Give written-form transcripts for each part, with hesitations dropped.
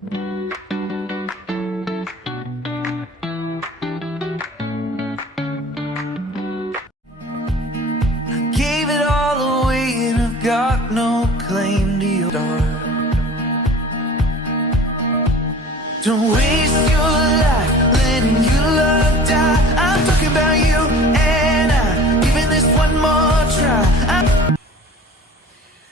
Gave it all away and I've got no claim to your star. Don't waste your life letting your love die. I'm talking about you and I'm giving this one more try.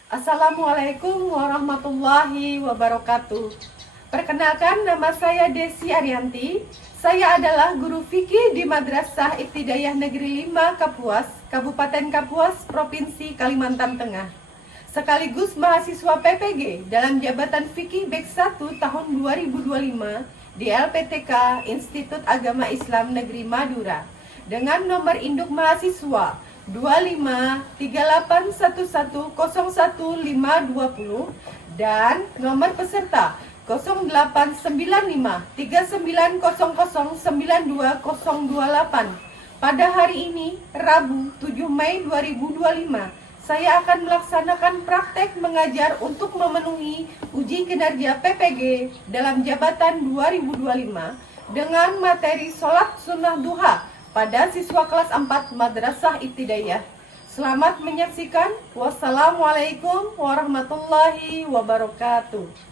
Assalamualaikum warahmatullahi wabarakatuh. Perkenalkan, nama saya Desi Arianti. Saya adalah guru fikih di Madrasah Ibtidaiyah Negeri 5 Kapuas, Kabupaten Kapuas, Provinsi Kalimantan Tengah. Sekaligus mahasiswa PPG dalam jabatan fikih BEK 1 tahun 2025 di LPTK Institut Agama Islam Negeri Madura dengan nomor induk mahasiswa 253811010520 dan nomor peserta 089539009228. Pada hari ini, Rabu 7 Mei 2025, saya akan melaksanakan praktek mengajar untuk memenuhi uji kinerja PPG dalam jabatan 2025 dengan materi sholat sunnah duha pada siswa kelas 4 Madrasah Ibtidaiyah. Selamat menyaksikan. Wassalamualaikum warahmatullahi wabarakatuh.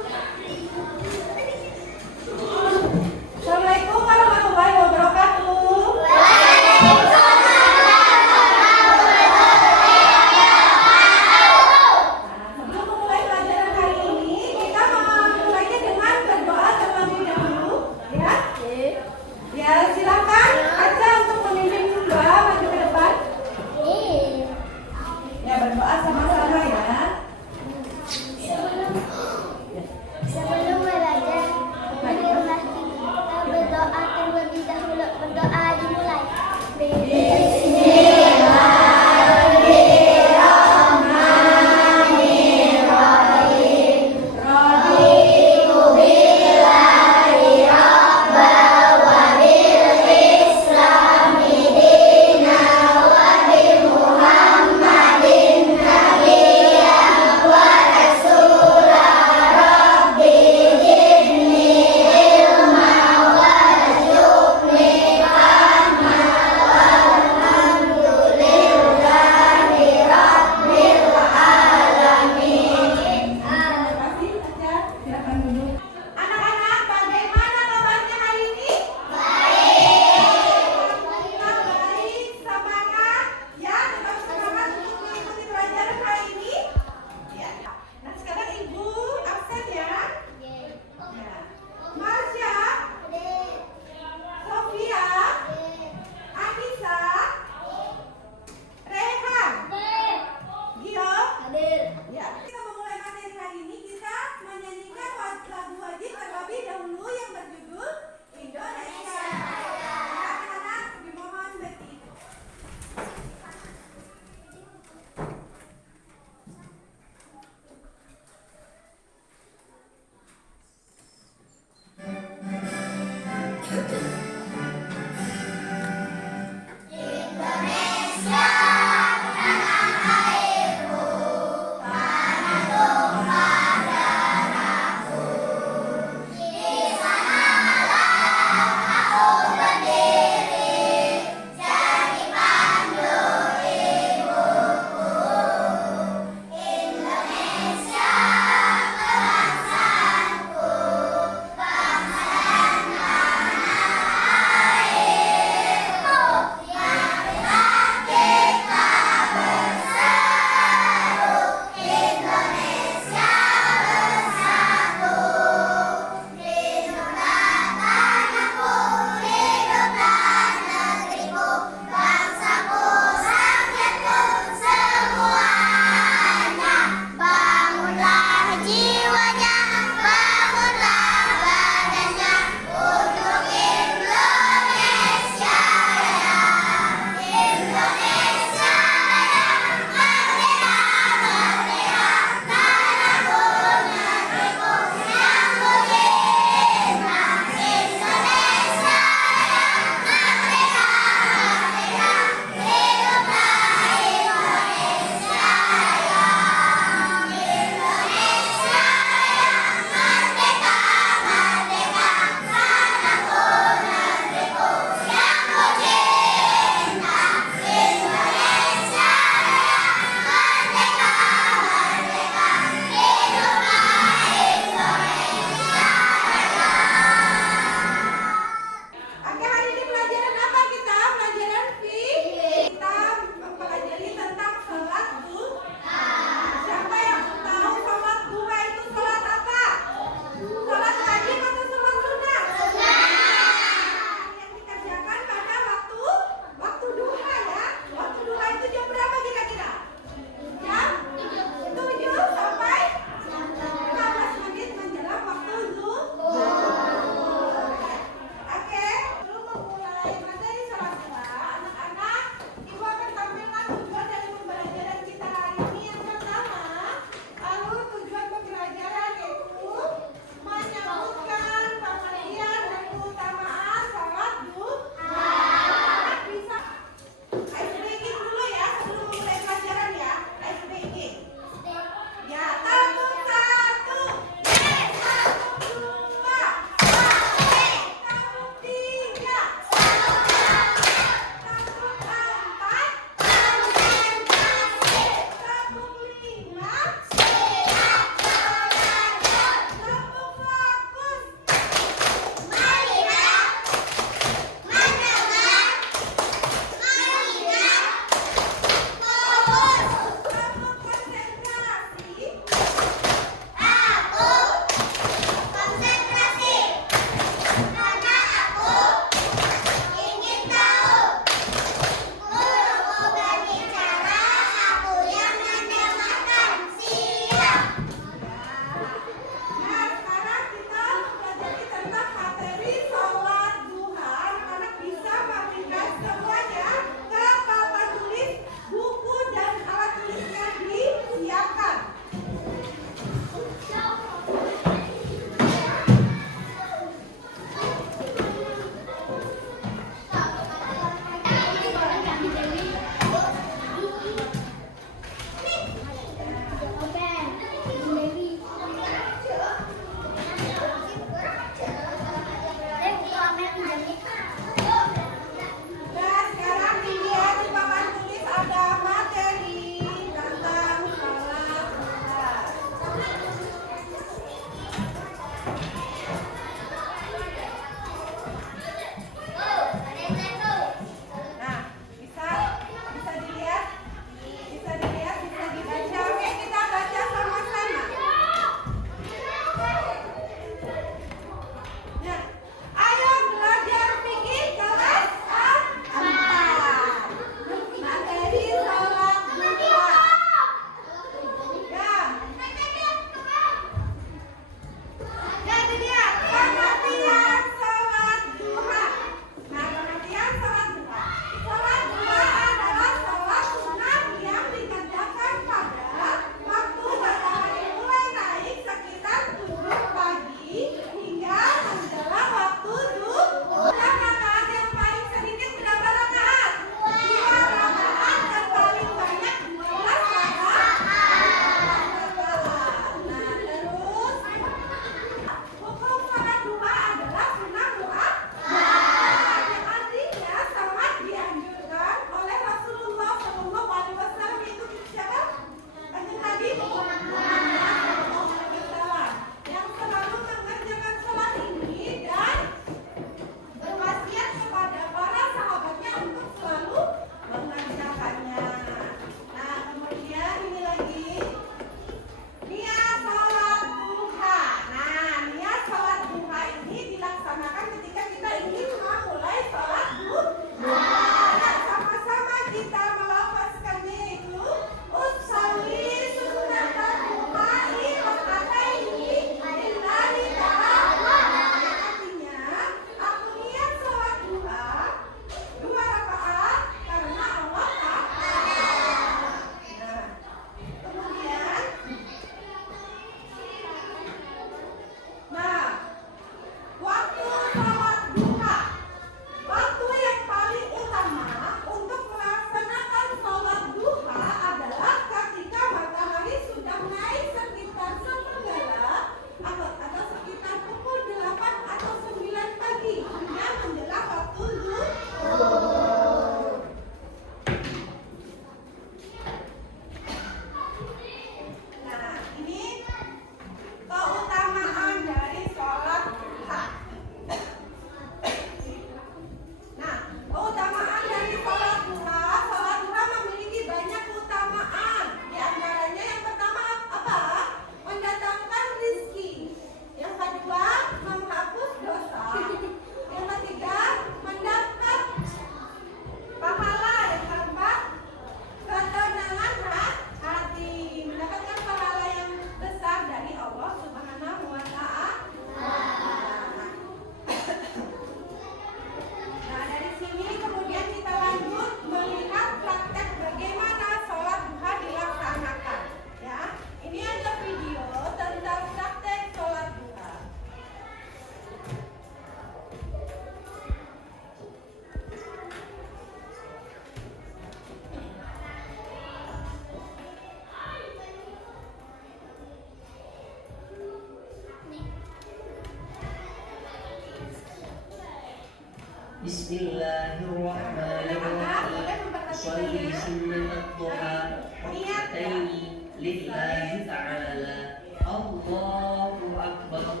Bismillahirrahmanirrahim. Sholli sunnat duha rak'ataini lillahi ta'ala. Allahu akbar.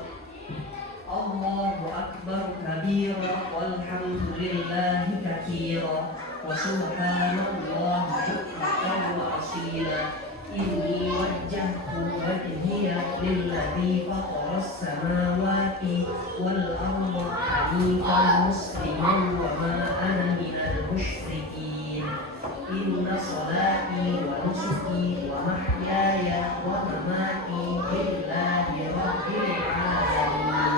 Allahu akbar kabira walhamdulillahi katsira wa subhanallahi bukratan wa asila. Inni wajjahtu wajhiya lilladzi fataras samawati wal arda hanifan musliman wa ma ana minal musyrikin. Inna salati wa nusuki wa mahyaya wa mamati lillahi rabbil alamin.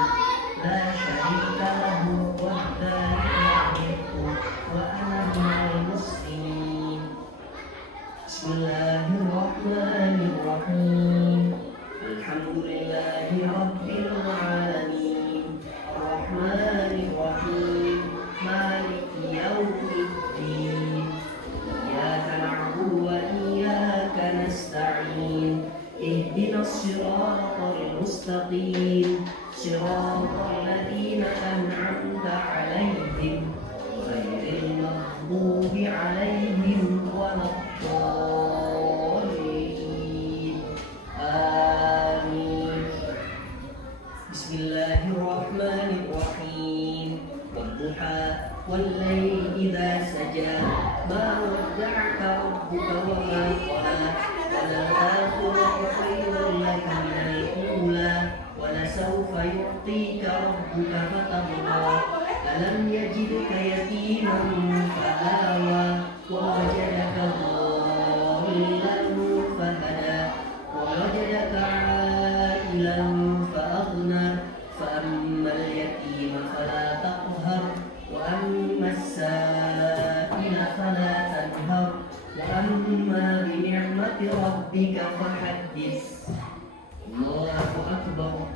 La syarika lahu wa dzalika umirtu wa ana minal muslimin. Bismillahirrahmanirrahim. Alhamdulillahi rabbil alamin. Arrahmanirrahim. Maliki yaumiddin. Iyyaka na'budu wa iyyaka nasta'in. Ihdinas siratal mustaqim. Siratal ladzina an'amta 'alaihim ghairil maghdubi 'alaihim waladdallin. Amin. Bismillahirrahmanirrahim. Wadduha wal-laili idza saja. Ma wadda'aka rabbuka wa ma qala. Wal-akhiratu khairun laka minal ula. Walasawfa yu'tika rabbuka fatadha. Alam yajidka yatiman fa'awa wa wajadaka dhallan fahada wa wajadaka 'ailan fa'aghna. Fa'ammal yatima fala taqhar wa ammas sa'ila fala tanhar wa amma bi ni'mati rabbika fahaddits. Allahu akbar.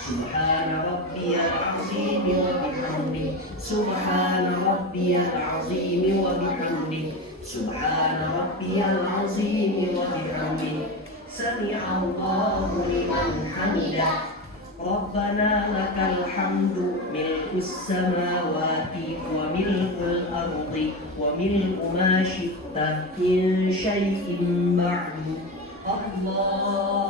Subhana rabbiyal azim wa bihamdihi. Subhana rabbiyal azim wa bihamdihi. Subhana rabbiyal azim wa bihamdihi. Sami'allahu liman hamidah. Rabbana lakal hamdu milkus samawati wa milkul ardi wa milku ma syi'ta min syai'in ba'du. Allahu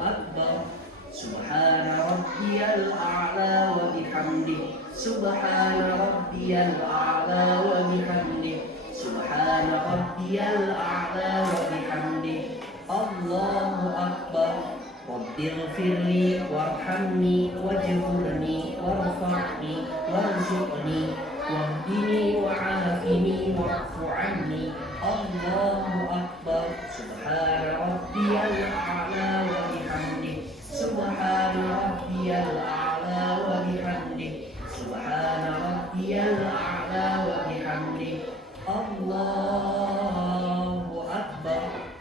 akbar. Subhana rabbiyal a'la wa bihamdihi. Subhana rabbiyal a'la wa bihamdihi. Subhana rabbiyal a'la wa bihamdihi. Allahu akbar. Rabbighfirli warhamni wajburni warfa'ni warzuqni wahdini wa'afini wa'fu 'anni. Allahu akbar. Subhana rabbiyal a'la wa bihamdihi. Subhana rabbiyal a'la wa bihamdihi. Subhana rabbiyal a'la wa bihamdihi. Allahu akbar.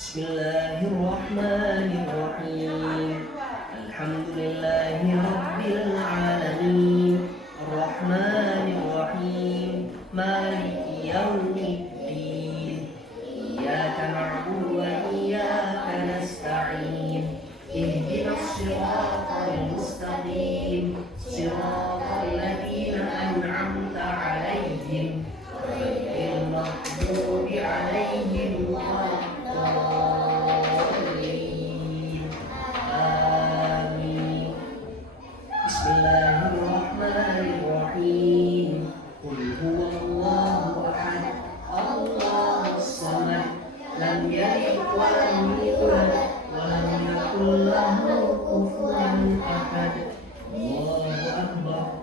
Bismillahirrahmanirrahim. Alhamdulillahi rabbil alamin. Arrahmanirrahim. Maliki yaumiddin. Iyyaka na'budu wa iyyaka nasta'in. Ihdinas siratal mustaqim. Siratal ladzina an'amta 'alaihim ghairil maghdubi 'alaihim waladdallin. Amin. Bismillahirrahmanirrahim. Qul huwallahu ahad. Allahus samad. Lam yalid wa lam yulad wa lam yakul lahu kufuwan ahad. Allahu akbar.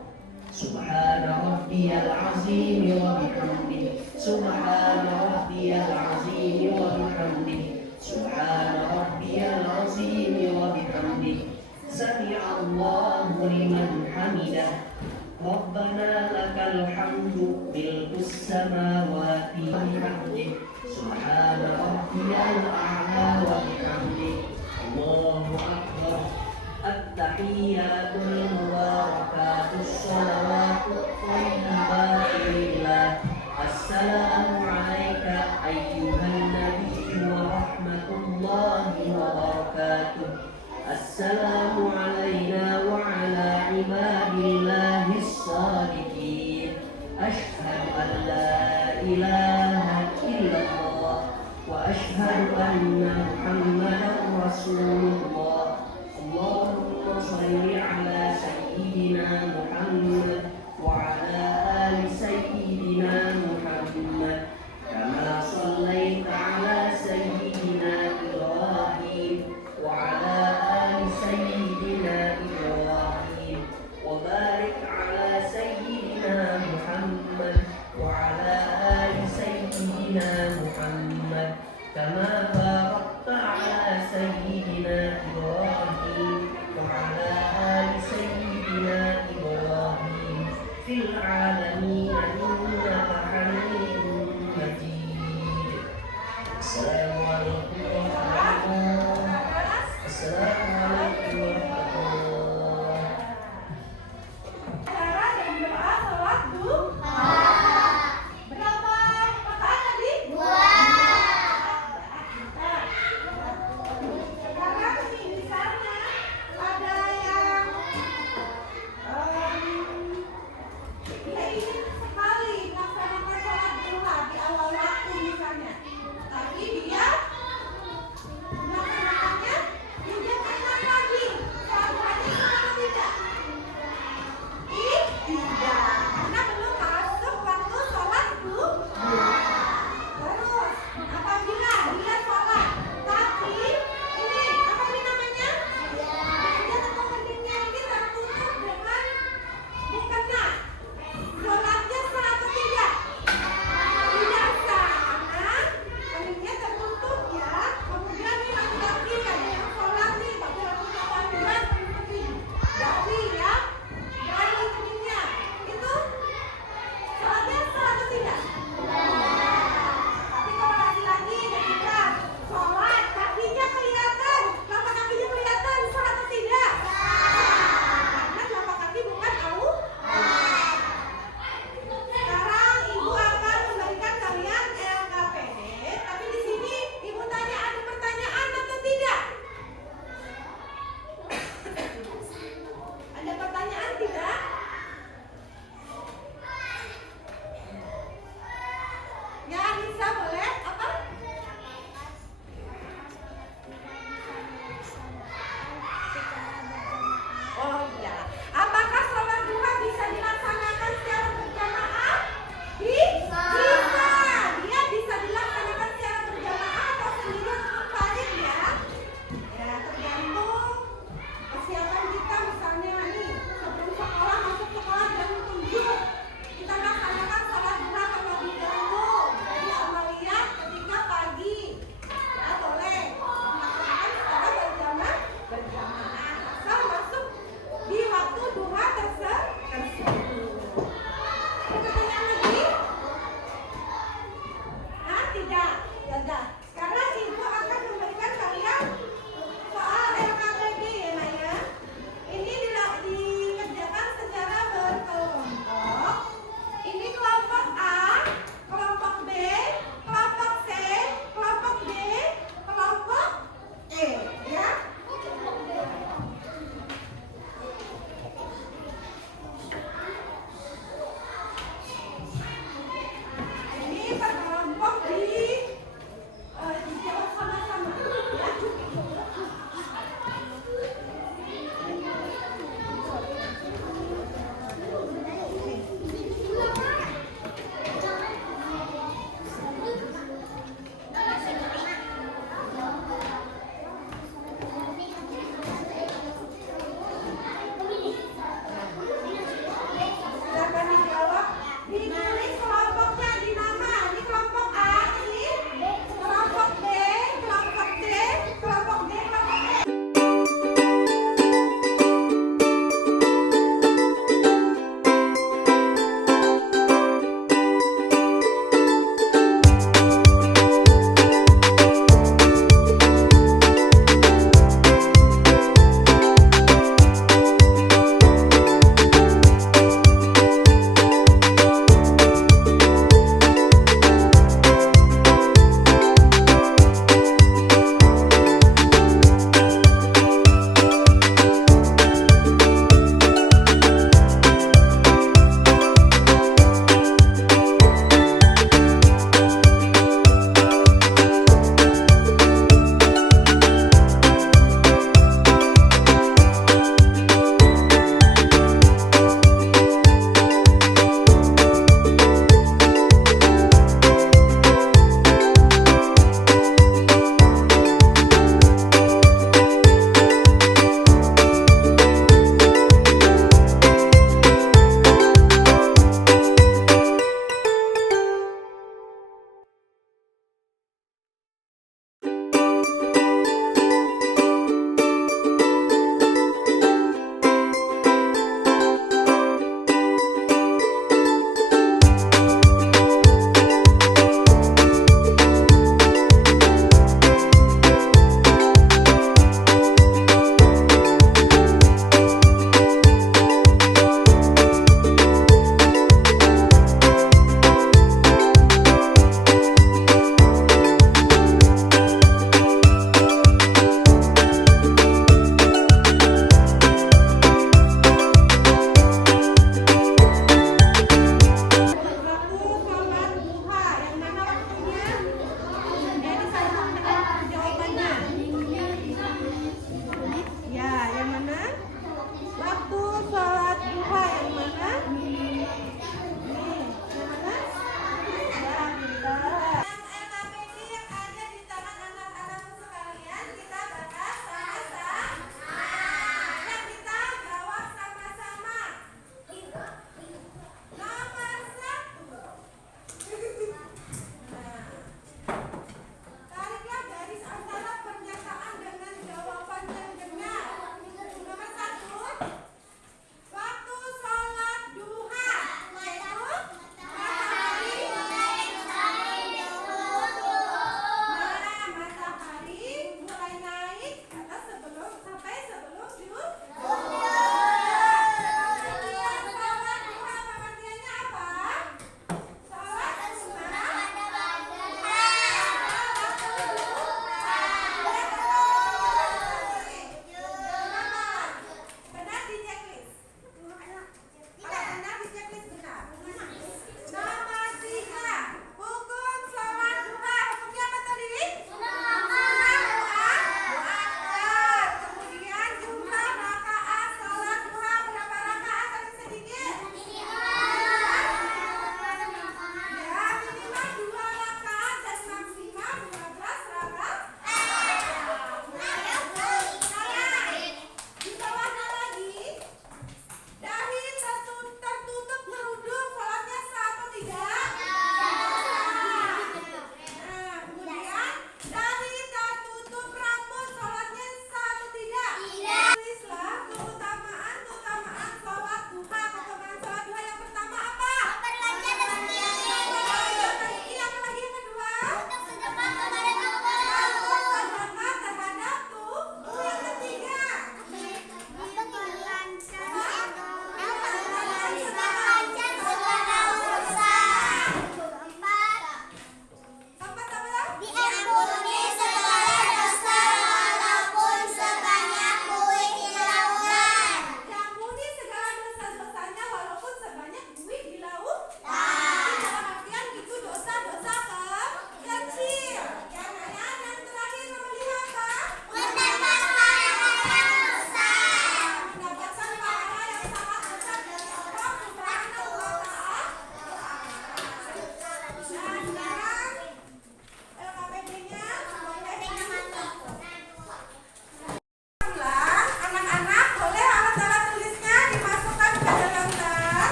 Subhana rabbiyal azim wa bihamdihi. Subhana rabbiyal azim wa bihamdihi. Subhana rabbiyal azim wa bihamdihi. Sami'allahu liman hamidah. Rabbana lakal hamdu milkus samawati wa bihamdihi. Subhana rabbiyal a'la wa bihamdihi. Allahu akbar. At-tahiyyatul mubarakatus shalawatut thayyibatu lillah. Assalamu alayka ayyuhan nabiyyu wa rahmatullahi wa barakatuh. Assalamu alayna wa ala ibadillahis salihin. أشهد أن محمدا رسول الله. اللهم صل على سيدنا محمد وعلى آل سيدنا محمد كما صليت على سيدنا إبراهيم وعلى آل سيدنا إبراهيم وبارك على سيدنا محمد وعلى آل سيدنا محمد كما باركت على سيدنا إبراهيم وعلى آل سيدنا إبراهيم في العالمين إنك حميد مجيد. السلام عليكم ورحمة الله. السلام عليكم ورحمة الله. Cara dan doa sholat duha. Berapa rakaat tadi? 2. Sekarang nih misalnya ada yang dia ingin sekali melaksanakan sholat duha di awal waktu misalnya, tapi dia melaksanakannya di jam 6 pagi. Sholat duhanya sama tidak? Tidak, karena belum masuk waktu sholat duha. Terus, apabila dia sholat, tapi ini apa ini namanya? Dia atau keningnya ini tertutup dengan mukena. Sholatnya sah atau tidak? Tidak sah, karena keningnya tertutup ya. Kemudian nih laki-laki ada yang sholat nih, tapi rambutnya panjang, jadi ya. Dari keningnya itu sholatnya sah atau tidak? Tapi kalau laki-laki ketika sholat kakinya kelihatan, telapak kakinya kelihatan, sah atau tidak? Karena telapak kaki bukan aurat. Sekarang ibu akan memberikan kalian LKPD, tapi di sini ibu tanya ada pertanyaan atau tidak? Ada pertanyaan tidak? Ya, Anissa boleh apa? Oh iya. Apakah sholat duha bisa dilaksanakan secara berjamaah? Bisa. Dia bisa dilaksanakan secara berjamaah atau sendiri atau munfarid ya? Ya, tergantung kesiapan kita. Misalnya nih, sebelum sekolah masuk sekolah jam 7, kita laksanakan sholat duha terlebih dahulu. Jadi amaliyah ketika pagi, ya boleh melaksanakan secara berjamaah. Asal masuk di waktu duha tersebut. Ada pertanyaan lagi? Tidak. Ya udah. Sekarang ibu akan memberikan kalian soal LKPD ya Naya. Ini dikerjakan secara berkelompok. Ini kelompok A, kelompok B, kelompok C, kelompok D, kelompok E, ya. Ini berkelompok di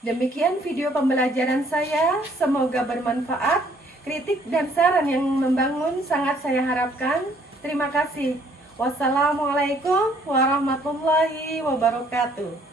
Demikian video pembelajaran saya, semoga bermanfaat. Kritik dan saran yang membangun sangat saya harapkan. Terima kasih. Wassalamualaikum warahmatullahi wabarakatuh.